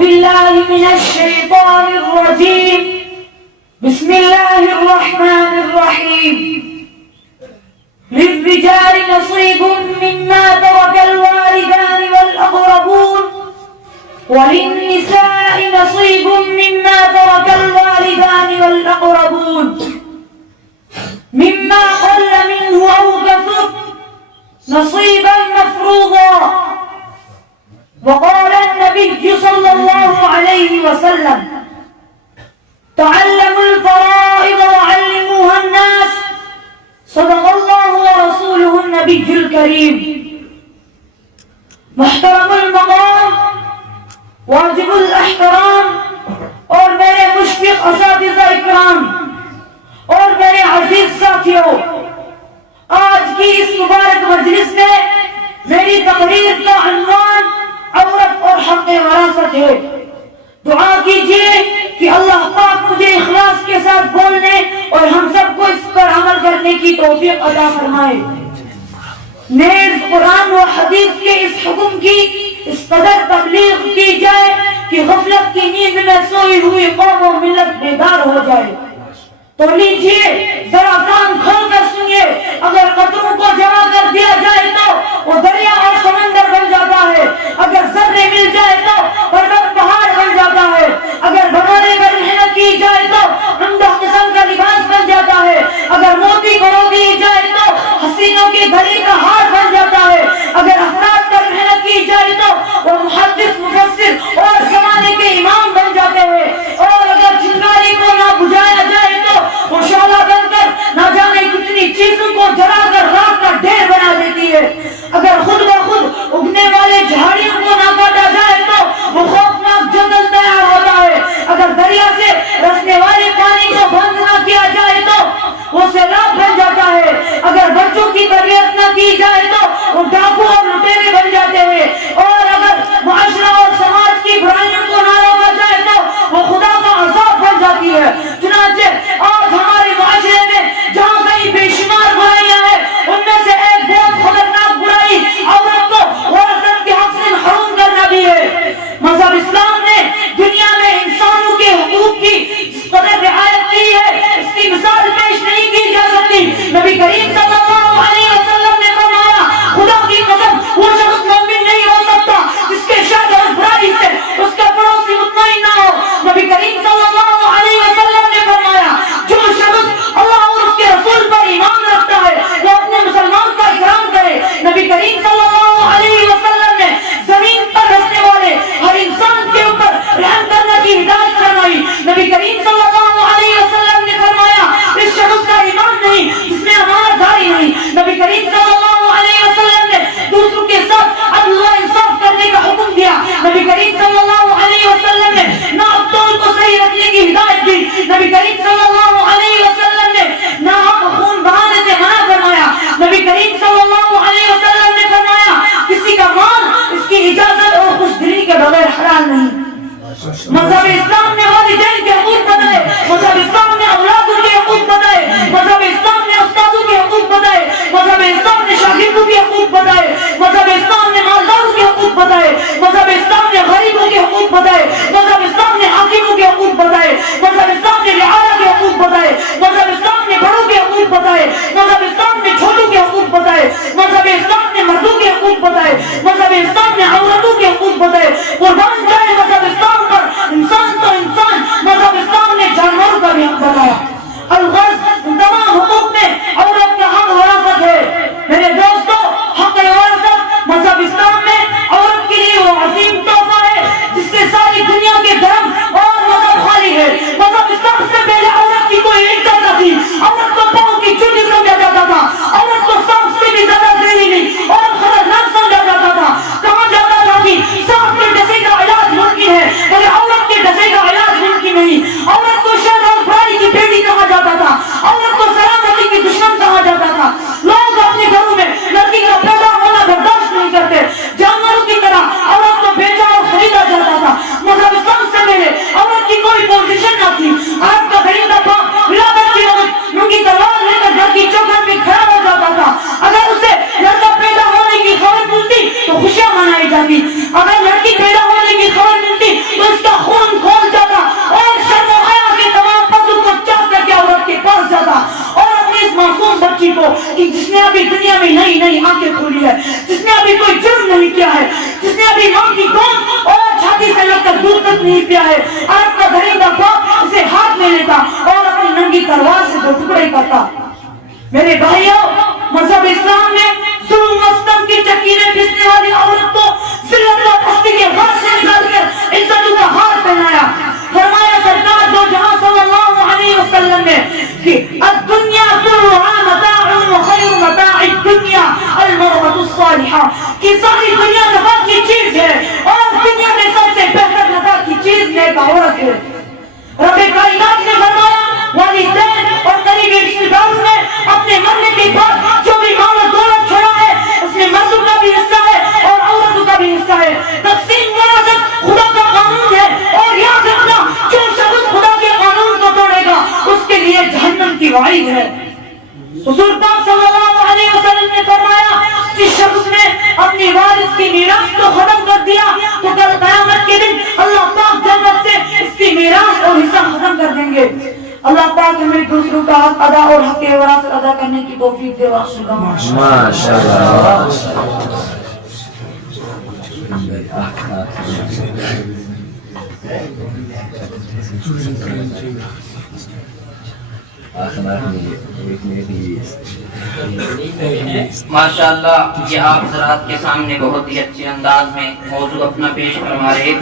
بالله من الشيطان الرجيم بسم الله الرحمن الرحيم للرجال نصيب مما ترك الوالدان والأقربون وللنساء نصيب مما ترك الوالدان والأقربون مما قل منه أو كثر نصيبا مفروضا. وقال النبي صلى الله عليه وسلم تعلموا الفرائض وعلموها الناس. صدق الله ورسوله النبي الكريم. محترم المقام، واجب الاحترام اور میرے مشفق اساتذہ اکرام اور میرے عزیز ساتھیوں، آج کی اس مبارک مجلس میں میری تقریر کا عنوان عورت اور حق وراثت ہے. دعا کیجیے کہ اللہ پاک مجھے اخلاص کے ساتھ بولنے اور ہم سب کو اس پر عمل کرنے کی توفیق عطا فرمائے. نیز قرآن و حدیث کے اس حکم کی اس قدر تبلیغ کی جائے کہ غفلت کی نیند میں سوئی ہوئی قوم و ملت بیدار ہو جائے. تو لیجیے ذرا کان کھول کر سنیے، اگر قطروں کو جمع کر دیا جائے تو وہ دریا اور سمندر بن جاتا ہے. اگر ذرے مل جائے تو پربت پہاڑ بن جاتا ہے. اگر بنانے پر محنت کی جائے تو عمدہ قسم کا لباس بن جاتا ہے. اگر موتی بڑو دی جائے تو حسینوں کی گھڑی کا ہار بن جاتا ہے. اگر افراد پر محنت کی جائے تو وہ محدث، مفسر اور زمانے کے امام بن جاتے ہیں. اور اگر چنگاری کو نہ بجھایا جائے تو وہ شعلہ بن کر نہ جانے کتنی چیزوں کو جلا کر راکھ کا ڈھیر بنا دیتی ہے. اگر خود بخود اگنے والے جھاڑیوں کو نہ کاٹا جائے تو وہ خوفناک جنگل تیار ہوتا ہے. اگر دریا سے رسنے والے پانی کو بند نہ کیا جائے تو وہ سیلاب بن جاتا ہے. اگر بچوں کی تربیت نہ کی جائے تو وہ ڈاکو اور لٹیرے بن جاتے ہیں. اور اگر معاشرہ اور سماج کی برائیوں کو نہ روکا جائے تو وہ خدا کا عذاب بن جاتی ہے. چنانچہ آج ہمارے معاشرے میں جہاں کئی بے شمار برائیاں ہیں، ان میں سے ایک بہت خطرناک برائی عورت کو ورثت کے حق سے محروم کرنا بھی ہے. مذہب اسلام نے دنیا میں انسانوں کے حقوق کی جس قدر رعایت کی ہے، اس کی مثال پیش نہیں کی جا سکتی. نبی کریم صلی اللہ علیہ وسلم نے فرمایا خدا کی قسم وہ شخص مومن نہیں ہو سکتا جس کے شر اور برائی سے اس کا پڑوسی مطمئن نہ ہو. نبی کریم صلی اللہ علیہ وسلم نے فرمایا جو شخص اللہ اور اس کے رسول پر ایمان رکھتا ہے وہ اپنے مسلمان کا اکرام کرے. نبی کریم صلی اللہ علیہ وسلم نے زمین پر رہنے والے ہر انسان کے اوپر رحم کرنے کی ہدایت فرمائی. نبی کریم صلی اللہ علیہ وسلم نے فرمایا اس شخص کا ایمان نہیں جس میں امانت داری نہیں. نبی کریم صلی اللہ علیہ وسلم نے دوسروں کے ساتھ عدل و انصاف کرنے کا حکم دیا. نبی کریم صلی اللہ علیہ وسلم نے ناپ تول کو صحیح رکھنے کی ہدایت دی. نبی کریم صلی اللہ علیہ وسلم نے ناحق خون بہانے سے منع فرمایا. نبی کریم صلی اللہ علیہ وسلم نے فرمایا کسی کا مال اس کی اجازت اور خوش دلی کے بغیر حلال نہیں. مذہب اسلام نے والدین کے حقوق بتائے، مذہب اسلام نے اولادوں کے حقوق بتائے، مذہب اسلام نے استادوں کے حقوق بتائے، مذہب اسلام نے شاگردوں کے حقوق بتائے، مذہب اسلام نے مالداروں کے حقوق بتائے، مذہب اسلام نے غریبوں کے حقوق بتائے، مذہب اسلام نے حاکموں کے حقوق بتائے، مذہب اسلام نے رعایا کے حقوق بتائے، مذہب اسلام نے بڑوں کے حقوق بتائے، مذہب اسلام نے چھوٹوں کے حقوق بتائے، مذہب اسلام نے مردوں کے حقوق بتائے، مذہب اسلام نے عورتوں کے حقوق بتائے. قربان جائے مذہب اسلام پر انسان تو انسان، مذہب اسلام نے جانوروں کا بھی حق بتایا. الغرض ان تمام حقوق میں عورت کا حق وراثت ہے. میرے دوستو، حق وراثت مذہب اسلام میں عورت کے لیے وہ عظیم تحفہ ہے جس سے ساری دنیا کے دھرم اور مذہب خالی ہے. مذہب اسلام سے پہلے عورت کی کوئی عزت نہ تھی. عورت کو پاؤں کی چوٹی سمجھا جاتا تھا. عورت کو سانپ سے بھی زیادہ زہریلی اور خطرناک سمجھا جاتا تھا. کہا جاتا تھا کہ سانپ کے ڈسے کا علاج ممکن ہے مگر عورت کے ڈسے کا علاج ممکن نہیں. عورت کو شر اور برائی کی بیٹی کہا جاتا تھا. عورت کو سلامتی کی دشمن کہا جاتا تھا. لوگ اپنے گھروں میں لڑکی کا پیدا ہونا برداشت نہیں کرتے. جانوروں کی طرح عورت کو بیچا اور خریدا جاتا تھا. مذہب اسلام سے پہلے عورت کی کوئی پوزیشن نہ تھی. عرب کا غریب تھا ولادت کے وقت ان کی تلوار لے کر گھر کی چوکھٹ میں کھڑا ہو جاتا تھا. اگر اسے لڑکا پیدا ہونے کی خبر ملتی تو خوشیاں منائی جاتی. اگر لڑکی پیدا ہونے کی خبر ملتی تو اس کا خون کھول جاتا اور شرم و حیا کے تمام پردوں کو چاک کر کے عورت کے پاس جاتا اور اپنے اس معصوم بچی کو کہ جس نے ابھی دنیا میں نئی آنکھیں کھولی ہے, جس نے ابھی کوئی جرم نہیں کیا ہے, جس نے ابھی ماں کی گود اور چھاتی سے لگ کر دودھ تک نہیں پیا ہے, عرب کا دھریندہ باپ اسے ہاتھ میں لیتا اور اپنی ننگی تلوار سے دو ٹکڑے کرتا. میرے بھائیوں, مذہب اسلام نے ظلم و ستم کی چکیریں پیسنے والی عورت کو ذلت و پستی کے غار سے نکال کر عزت کا ہار پہنایا. فرمایا سرکار دو جہاں صلی اللہ علیہ وسلم نے کہ الدنیا كلها متاع وخير متاع الدنيا المرأة الصالحة, کہ ساری دنیا نفع کی چیز ہے اور دنیا میں سب سے بہتر نفع کی چیز نیک عورت ہے. رب کائنات نے فرمایا والدین اور قریبی رشتہ داروں نے اپنے مرنے کے بعد جو بھی مال و دولت چھوڑا ہے اس میں مردوں کا بھی حصہ ہے اور عورتوں کا بھی حصہ ہے. تقسیم وراثت خدا کا قانون ہے اور یاد رکھنا جو شخص خدا کے قانون کو توڑے گا اس کے لیے جہنم کی وعید ہے. حضور پاک صلی اللہ علیہ وسلم نے فرمایا جس شخص نے اپنی وارث کی میراث کو ختم کر دیا تو کل قیامت کے دن اللہ پاک جنت سے اس کی میراث اور حصہ ختم کر دیں گے. اللہ پاک ہمیں دوسروں کا حق ادا اور حق وراثت ادا کرنے کی توفیق دے. ماشاءاللہ. ماشاءاللہ, یہ آپ حضرات کے سامنے بہت ہی اچھے انداز میں موضوع اپنا پیش فرما رہے تھے.